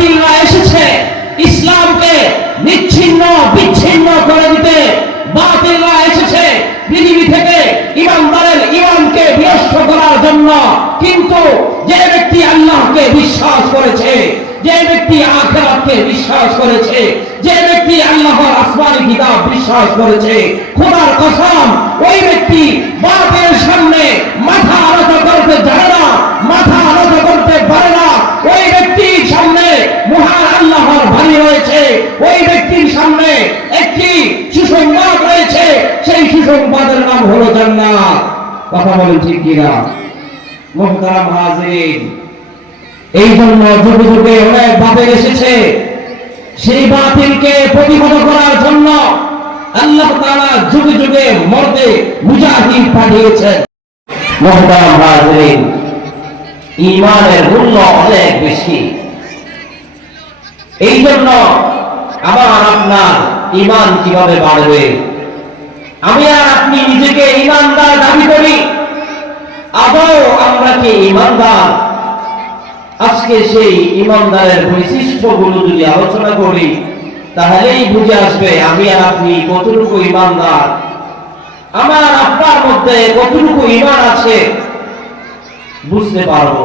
বাতিলরা এসেছে ইসলামকে নিচ্ছিন্ন, বিচ্ছিন্ন করে দিতে। বাতিলরা এসেছে পৃথিবী থেকে ইমানদারের ইমানকে বিনষ্ট করার জন্য। কিন্তু যে ব্যক্তি আল্লাহকে বিশ্বাস করেছে, যে ব্যক্তি আখেরাতকে বিশ্বাস করেছে, যে ব্যক্তি আল্লাহর আসমানি কিতাব বিশ্বাস করেছে, খোদার কসম, ওই ব্যক্তি বাতিলের সামনে মাথা আলাদা করতে জানে না মাথা আলাদা করতে পারে না ওই ব্যক্তির সামনে মহান আল্লাহর বাণী রয়েছে ওই ব্যক্তির সামনে একটি সুসংবাদ রয়েছে সেই সুসংবাদের নাম হলো জান্নাত কথা বলেন ঠিক কিনা? মুহতারাম হাজির। এই জন্য যুগে যুগে অনেক বাতিল এসেছে। সেই বাতিলকে প্রতিহত করার জন্য আল্লাহ তাআলা যুগে যুগে মর্দে মুজাহিদ পাঠিয়েছেন। মুহতারাম হাজির। ইমানের মূল্য অনেক বেশি। এই জন্য আমার আপনার ইমান কীভাবে বাড়বে? আমি আর আপনি নিজেকে ইমানদার দাবি করি। আদৌ আমরা কি ইমানদার? আজকে সেই ইমানদারের বৈশিষ্ট্যগুলো যদি আলোচনা করি, তাহলেই বুঝে আসবে আমি আর আপনি কতটুকু ইমানদার। আমার আপনার মধ্যে কতটুকু ইমান আছে, বুঝতে পারব।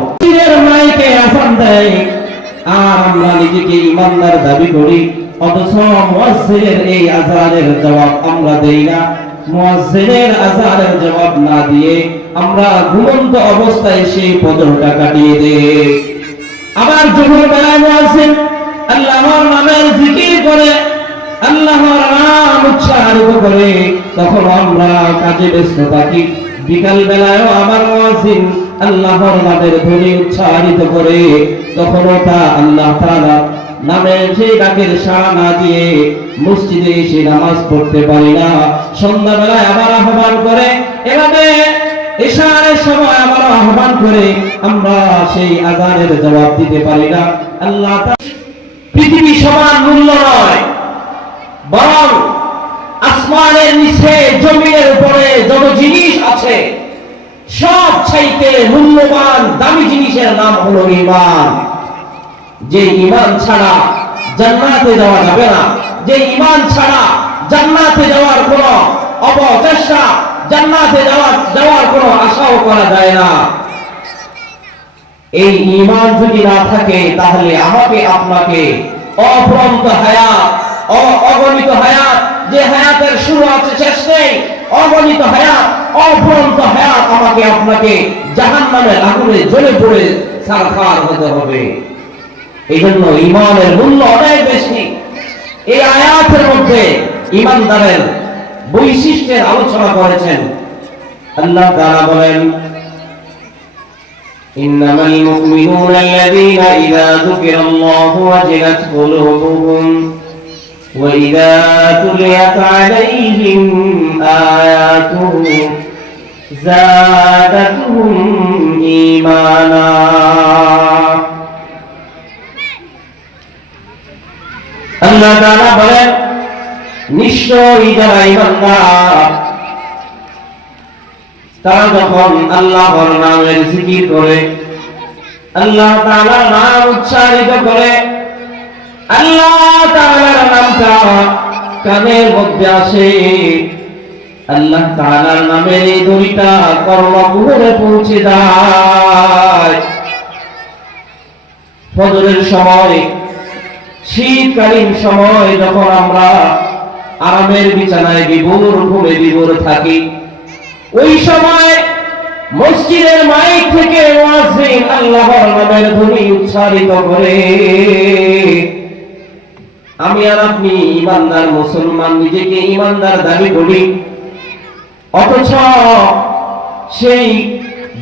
মাইকে আসান দেয়, আর আমরা নিজেকে ইমানদার দাবি করি। অথচ মুয়াজ্জিনের এই জবাব আমরা দেই না। মুয়াজ্জিনের জবাব না দিয়ে আমরা ঘুমন্ত অবস্থায় সেই পদরটা কাটিয়ে দেই। আবার যখন বেলায় মুয়াজ্জিন, আল্লাহর নামের জিকির করে, আল্লাহর নাম করে, তখন আমরা কাজে ব্যস্ত থাকি। বিকাল বেলায়ও আমার মুয়াজ্জিন আল্লাহর নামের ধ্বনি উচ্চারিত করে তখন ওটা আল্লাহ তাআলা নামে সেই ডাকের সাড়া না দিয়ে মসজিদে এসে নামাজ পড়তে পারি না। সন্ধ্যাবেলায় আবার আহ্বান করে, এভাবে সময় আবার আহ্বান করে, আমরা সেই আজানের জবাব দিতে পারি না। আল্লাহ পৃথিবী সমান মূল্য নয়, বরং আসমানের নিচে, জমিনের উপরে যত জিনিস আছে, সব চাইতে মূল্যবান, দামি জিনিসের নাম হলো ইমান যে ইমান ছাড়া জান্নাতে যাওয়া যাবে না। যে ইমান ছাড়া জান্নাতে যাওয়ার কোনো অপচেষ্টা, জান্নাতে যাওয়ার যাওয়ার কোনো আশাও করা যায় না। এই ইমান যদি না থাকে, তাহলে আমাকে আপনাকে অফুরন্ত হায়াত, অগণিত হায়াত, যে হায়াতের শুরু আছে, শেষ নেই, অগণিত হায়াত, অফুরন্ত হায়াত আমাকে আপনাকে জাহান নামের আগুনে জ্বলে পড়ে সারখার হতে হবে। এই জন্য ইমানের মূল্য অনেক বেশি এই আয়াতের মধ্যে ইমানদারের বৈশিষ্ট্যের আলোচনা করেছেন আল্লাহ তাআলা বলেন إنما المؤمنون الذين إذا ذكر الله وجلت قلوبهم وإذا تليت عليهم آياته زادتهم إيمانا আল্লাহ তাআলা বলেন, নিশ্চয়ই যারা ইমানদার তারা যখন আল্লাহর নামের জিকির করে, আল্লাহ তাআলার নাম উচ্চারিত করে, আল্লাহ তাআলার নামটা কানের মধ্যে আসে। আল্লাহ তাআলার নামের এই ধ্বনিটা কর্মপুরে পৌঁছে যায়। ফজরের সময় শীতকালীন সময় যখন আমরা আরামের বিছানায় বিভোর ঘুমে বিভোর থাকি, ওই সময় মসজিদের মাইক থেকে মুয়াজ্জিন আল্লাহর নামের ধ্বনি উচ্চারিত করে। আমি আর আপনি ইমানদার মুসলমান, নিজেকে ইমানদার দাবি করি। অথচ সেই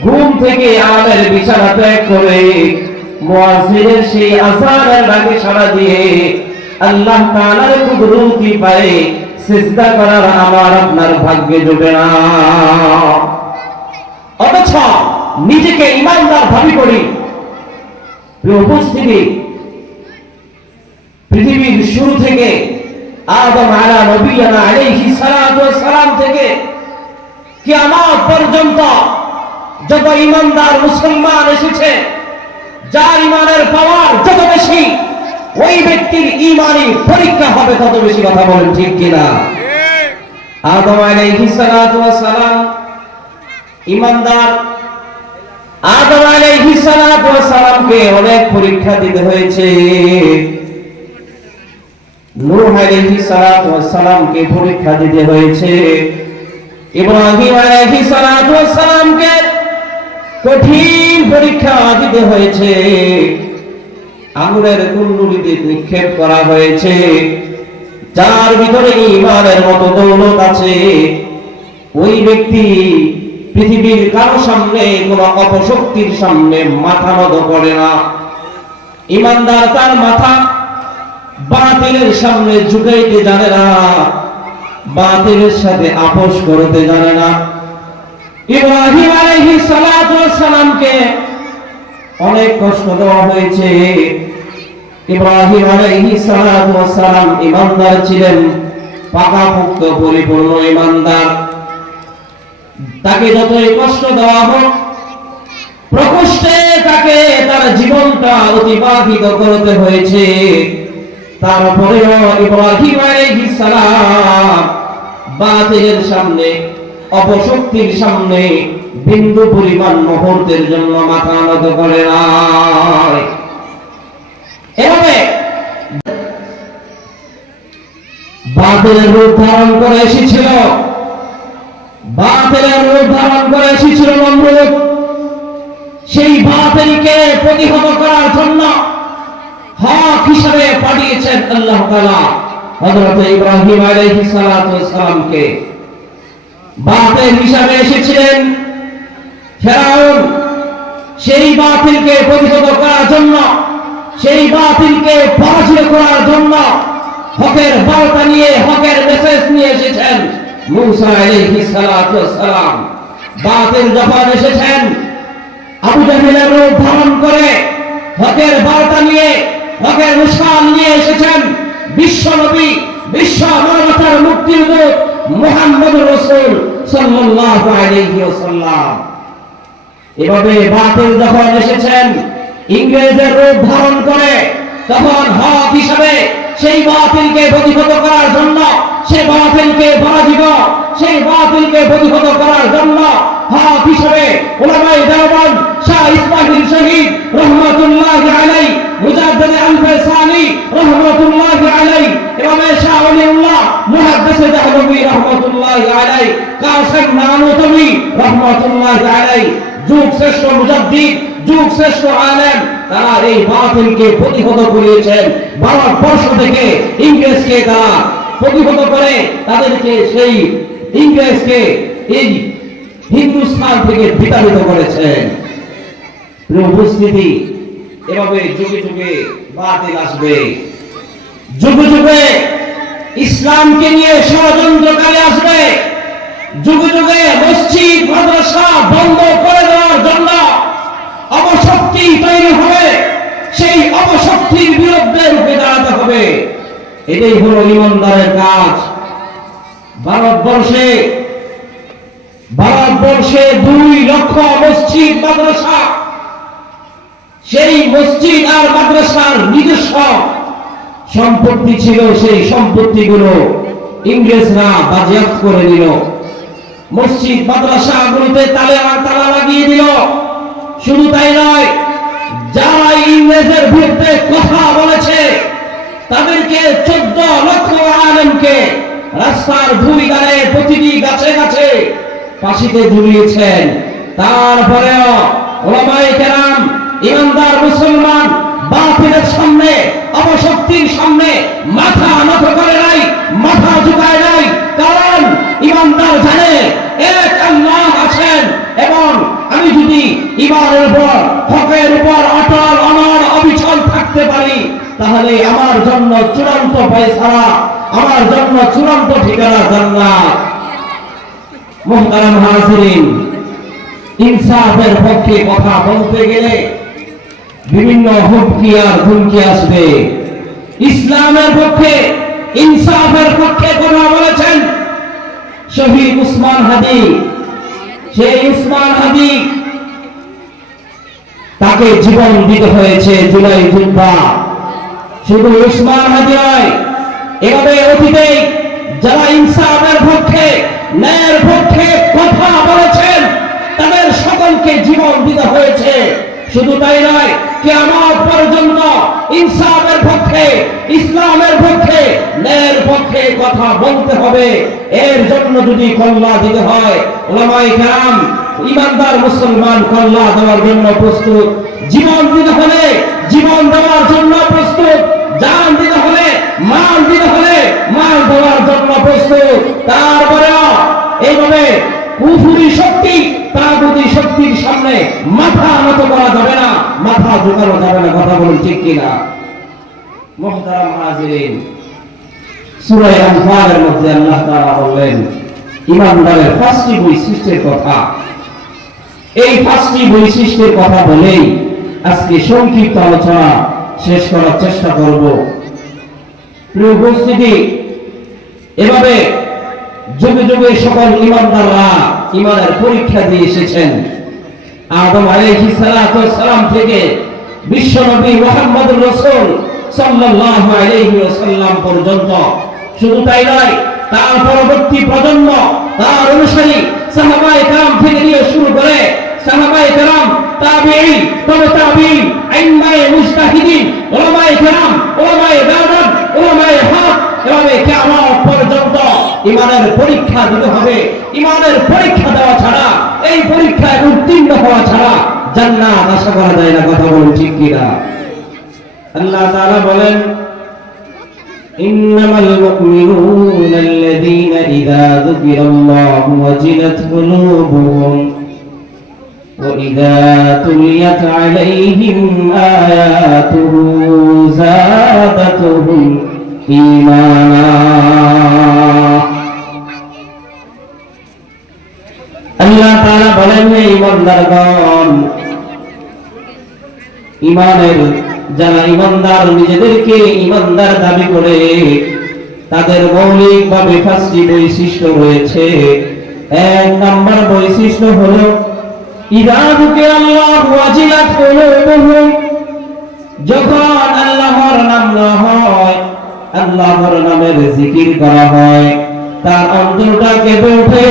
ঘুম থেকে আমাদের বিছানা ত্যাগ করে মুয়াজ্জিনের সেই আজানের ডাকে সাড়া দিয়ে আল্লাহ তাআলার কুদরতি পায়ে সিজদা করার আমার আপনার ভাগ্যে জুটে না। অথচ নিজেকে ইমানদার দাবি করি উপস্থিতি, পৃথিবীর শুরু থেকে আদম আলা নবিয়ানা আলাইহি সালাতু সালাম থেকে কিয়ামত পর্যন্ত যত ইমানদার মুসলমান এসেছে যার ইমানের পাওয়ার যত বেশি, ওই ব্যক্তির ইমানি পরীক্ষা হবে তত বেশি কথা বলেন ঠিক কিনা। সালাম, ইমানদার অনেক পরীক্ষা দিতে হয়েছে। নূহ পরীক্ষা দিতে হয়েছে। ইব্রাহিম আলাইহিস কঠিন পরীক্ষা দিতে হয়েছে। আগুনের কুণ্ডুলিতে নিক্ষেপ করা হয়েছে। যার ভিতরে ইমানের মতো দৌলত আছে। ওই ব্যক্তি পৃথিবীর কারও সামনে, কোন অপশক্তির সামনে মাথা নত করে না। ইমানদার তার মাথা বাতিলের সামনে ঝুঁকাইতে জানে না, বাতিলের সাথে আপোষ করতে জানে না। ইব্রাহিম অনেক কষ্ট দেওয়া হয়েছে। ইব্রাহিম ইমানদার ছিলেন, পাকাপোক্ত, পরিপূর্ণ ইমানদার। তাকে যতই কষ্ট দেওয়া হোক, প্রকোষ্ঠে তাকে তার জীবনটা অতিবাহিত করতে হয়েছে। তারপরেও ইব্রাহিম আলাইহিস সালাম বাতিলের সামনে অপশক্তির সামনে বিন্দু পরিমাণ মুহূর্তের জন্য মাথা নত করে রূপ ধারণ করে এসেছিল। বাতিলের রূপ ধারণ করে এসেছিল সেই বাতিলকে প্রতিহত করার জন্য হক হিসাবে পাঠিয়েছেন আল্লাহ তাআলা। হযরত ইব্রাহিম আলাইহিস সালাতু ওয়াস সালামকে বাতিল হিসাবে এসেছিলেন। ফেরাউন, সেই বাতিলকে প্রতিহত করার জন্য, সেই বাতিলকে পরাজিত করার জন্য হকের বার্তা নিয়ে, হকের মেসেজ নিয়ে এসেছেন মুসা আলাইহিস সালাতু সালাম বাতিল যখন এসেছেন, আবু জাহেলের রূপ ধারণ করে হকের বার্তা নিয়ে, হকের মুসকান নিয়ে এসেছেন। বিশ্ব নবী, বিশ্ব মানবতার মুক্তির দূত মুহাম্মদ রসুল সাল্লাল্লাহু আলাইহি ওয়াসাল্লাম। এভাবে বাতিল যখন এসেছেন, ইংরেজের রূপ ধারণ করে, তখন হক হিসাবে সেই বাতিলকে প্রতিহত করার জন্য, সেই বাতিলকে পরাজিত, সেই বাতিলকে প্রতিহত করার জন্য হক হিসাবে ওলামাই দেওবন্দ শাহ ইসমাইল শহীদ রহমাতুল্লাহ আলাই মুজাদ্দিদ আল-ফেসানি রহমাতুল্লাহ আলাই ইমাম শাহ ওলিউল্লাহ মুহাদ্দিস দেহলভী রহমাতুল্লাহ আলাই কাসিম নানুতবি রহমাতুল্লাহ আলাই যুগ শ্রেষ্ঠ মুজাদ্দিদ, যুগ শ্রেষ্ঠ আলেম, তারা এই বাতিলকে প্রতিহত করিয়েছেন। ভারতবর্ষ থেকে ইংরেজকে তারা প্রতিহত করে, তাদেরকে সেই ইংরেজকে এই হিন্দুস্তান থেকে বিতাড়িত করেছেন। উপস্থিতি, এভাবে যুগে যুগে বাতিল আসবে। যুগে যুগে ইসলামকে নিয়ে ষড়যন্ত্রকারী আসবে। যুগে যুগে মসজিদ, মাদ্রাসা বন্ধ করে দেওয়ার জন্য অবশক্তি তৈরি হবে। সেই অবশক্তির বিরুদ্ধে রুখে দাঁড়াতে হবে। এটাই হলো ইমানদারের কাজ। ভারতবর্ষে ভারতবর্ষে দুই লক্ষ মসজিদ মাদ্রাসা। সেই মসজিদ আর মাদ্রাসার নিজস্ব সম্পত্তি ছিল, সেই সম্পত্তিগুলো ইংরেজরা করে নিল। মসজিদ মাদ্রাসা গুলোতে তালে তালা লাগিয়ে দিল। শুধু তাই নয়, যারা ইংরেজের বিরুদ্ধে কথা বলেছে, তাদেরকে চোদ্দ লক্ষ আলেমকে রাস্তার দুই গায়ে প্রতিটি গাছে গাছে ফাঁসিতে ঝুলিয়েছেন। তারপরেও কেরাম, ইমানদার মুসলমান, বাতিলের সামনে, অপশক্তির সামনে মাথা নত করে নাই, মাথা ঝুঁকায় নাই, কারণ ইমানদার জানে এক আল্লাহ আছেন এবং আমি যদি ইমানের উপর, হকের উপর অটল, অনর, অবিচল থাকতে পারি, তাহলে আমার জন্য চূড়ান্ত ফয়সালা, আমার জন্য চূড়ান্ত ঠিকানা জান্নাত। মুহতারাম হাজিরিন, ইনসাফের পক্ষে কথা বলতে গেলে বিভিন্ন হুমকি আর হুমকি আসবে। ইসলামের পক্ষে, ইনসাফের পক্ষে কথা বলেছেন শহীদ উসমান হাদি। সেই উসমান হাদি তাকে জীবন দিতে হয়েছে জুলাই যুদ্ধা শুধু উসমান হাদি নয়, এভাবে অতীতে যারা ইনসাফের পক্ষে ন্যায়ের পক্ষে কথা বলেছেন। তাদের সকলকে জীবন দিতে হয়েছে। শুধু তাই নয় কে আমার পর্যন্ত ইনসাফের পক্ষে, ইসলামের পক্ষে, ন্যায়ের পক্ষে কথা বলতে হবে। এর জন্য যদি কল্লা দিতে হয় ওলামাই কেরাম ইমানদার মুসলমান কল্লা দেওয়ার জন্য প্রস্তুত, জীবন দিতে হলে জীবন দেওয়ার জন্য প্রস্তুত, জান দিতে হলে মাল দিতে হলে মাল দেওয়ার জন্য প্রস্তুত। তারপরেও এইভাবে কুফুরি শক্তি তাগুদি শক্তির সামনে মাথা নত করা যাবে না, মাথা ঝুঁকানো যাবে না, কথা বলুন ঠিক কিনা? মোহতারাম হাজিরিন, সূরা আনফালের মধ্যে আল্লাহ তাআলা বললেন, ইমানদারের পাঁচটি বৈশিষ্ট্যের কথা। এই পাঁচটি বৈশিষ্ট্যের কথা বলেই আজকে সংক্ষিপ্ত আলোচনা শেষ করার চেষ্টা করব। প্রিয় উপস্থিতি, এভাবে যুগে যুগে সকল ইমানদাররা ইমানের পরীক্ষা দিয়ে এসেছেন। আদম সালাতু সালাম থেকে বিশ্বনবী মুহাম্মদুর রাসূল সাল্লাল্লাহু আলাইহি ওয়াসাল্লাম পর্যন্ত। শুধু তাই নয়, তার পরবর্তী প্রজন্ম তার অনুসারী সাহাবায়ে কাম থেকে নিয়ে শুরু করে সাহাবায়ে কেরাম তাবিঈ তবে তাবিঈ আইম্মায়ে মুজতাহিদিন উলামায়ে কেরাম উলামায়ে দাওয়াত উলামায়ে হক এভাবে কিয়ামত পর্যন্ত ইমানের পরীক্ষা দিতে হবে ইমানের পরীক্ষা দেওয়া ছাড়া এই পরীক্ষায় উত্তীর্ণ হওয়া ছাড়া জান্নাত আশা করা যায় না কথা বলুন ঠিক কিনা আল্লাহ তাআলা বলেন إنما المؤمنون الذين إذا ذكر الله وجلت قلوبهم وإذا تليت عليهم آياته زادتهم إيمانا আল্লাহ তাআলা বলেন হে ইমানদারগণ ইমানের যারা ইমানদার নিজেদেরকে ইমানদার দাবি করে তাদের মৌলিকভাবে পাঁচটি বৈশিষ্ট্য রয়েছে এক নম্বর বৈশিষ্ট্য হলো ইরাদুকে আল্লাহ ওয়াজিলাত কুলুবুহুম যখন আল্লাহর নাম না হয়, আল্লাহর নামের জিকির করা হয়, তার অন্তরটা কেঁপে ওঠে,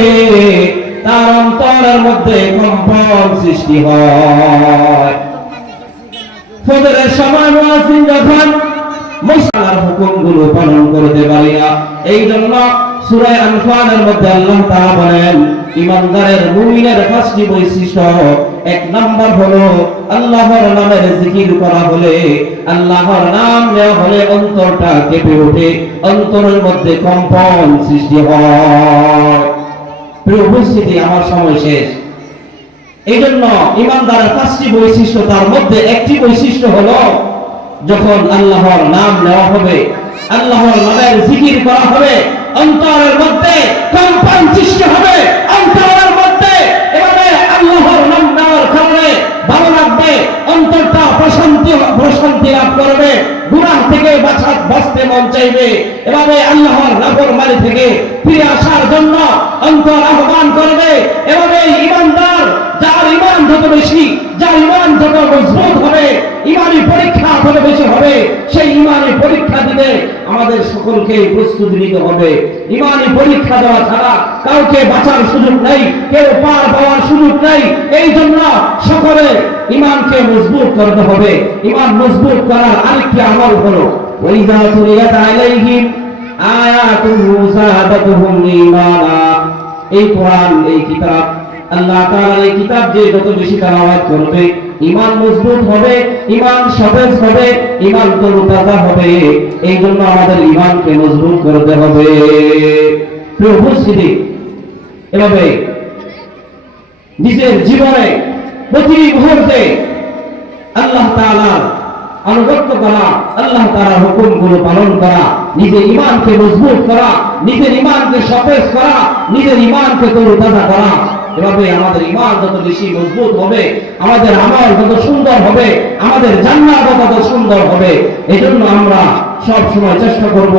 তার অন্তরের মধ্যে কম্পন সৃষ্টি হয়। ফজরের সময় মুয়াজ্জিন যখন মুসলার হুকুমগুলো পালন করতে পারি না এই জন্য সূরা আনফালের মধ্যে আল্লাহ তাআলা বলেন, ইমানদারের মুমিনের পাঁচটি বৈশিষ্ট্য। এক নাম্বার হলো, আল্লাহর নামের জিকির করা হলে, আল্লাহর নাম নেওয়া হলে অন্তরটা কেঁপে ওঠে, অন্তরের মধ্যে কম্পন সৃষ্টি হয়। প্রিয় উপস্থিতি, আমার সময় শেষ। এই জন্য ইমানদারের পাঁচটি বৈশিষ্ট্য, তার মধ্যে একটি বৈশিষ্ট্য হলো, যখন আল্লাহর নাম নেওয়া হবে, আল্লাহর নামের জিকির করা হবে অন্তরের মধ্যে কম্পন সৃষ্টি হবে। অন্তরের মধ্যে এভাবে আল্লাহর নাম নেওয়ার কারণে ভালো লাগবে, অন্তরটা প্রশান্তি প্রশান্তি লাভ করবে, গুনাহ থেকে বাঁচা বাঁচতে মন চাইবে। এভাবে আল্লাহর নাফরমানি থেকে ফিরে আসার জন্য অন্তর আহ্বান করবে। এভাবে ইমানদার, যার ইমান যত বেশি, যার ইমান যত মজবুত হবে ইমানি পরীক্ষা যত বেশি হবে দিতে আমাদের সকলকে প্রস্তুতি নিতে হবে। ইমানি পরীক্ষা দেওয়া ছাড়া কাউকে বাঁচার সুযোগ নেই, কেউ পার পাওয়ার সুযোগ নেই। এই জন্য সকলে ইমানকে মজবুত করতে হবে। ইমান মজবুত করার আরেকটি আমল হলো ওয়াইযা তুলিয়াত আলাইহিম আয়াতুহু যাদাতুহুম ঈমানা। এই কোরআন, এই কিতাব, আল্লাহ তাআলার এই কিতাব যে যত বেশি তেলাওয়াত করবে ঈমান মজবুত হবে ঈমান সতেজ হবে ঈমান তরতাজা হবে। এই জন্য আমাদের ঈমানকে মজবুত করতে হবে। উপস্থিতি, এভাবে নিজের জীবনে প্রতি মুহূর্তে আল্লাহ তাআলার আনুগত্য করা, আল্লাহ তাআলার হুকুমগুলো পালন করা, নিজের ইমানকে মজবুত করা, নিজের ইমানকে সতেজ করা, নিজের ইমানকে তরুতাজা করা এভাবে আমাদের ইমান যত বেশি মজবুত হবে, আমাদের আমল যত সুন্দর হবে, আমাদের জান্নাত তত সুন্দর হবে। এই জন্য আমরা সব সময় চেষ্টা করব,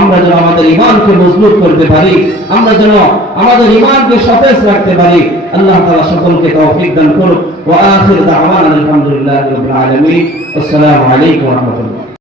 আমরা যেন আমাদের ইমানকে মজবুত করতে পারি, আমরা যেন আমাদের ইমানকে সতেজ রাখতে পারি। আল্লাহ তাআলা সকলকে তৌফিক দান করুন ওয়া আখির দাওয়ানা আলহামদুলিল্লাহি রাব্বিল আলামিন। আসসালামু আলাইকুম ওয়া রাহমাতুল্লাহ।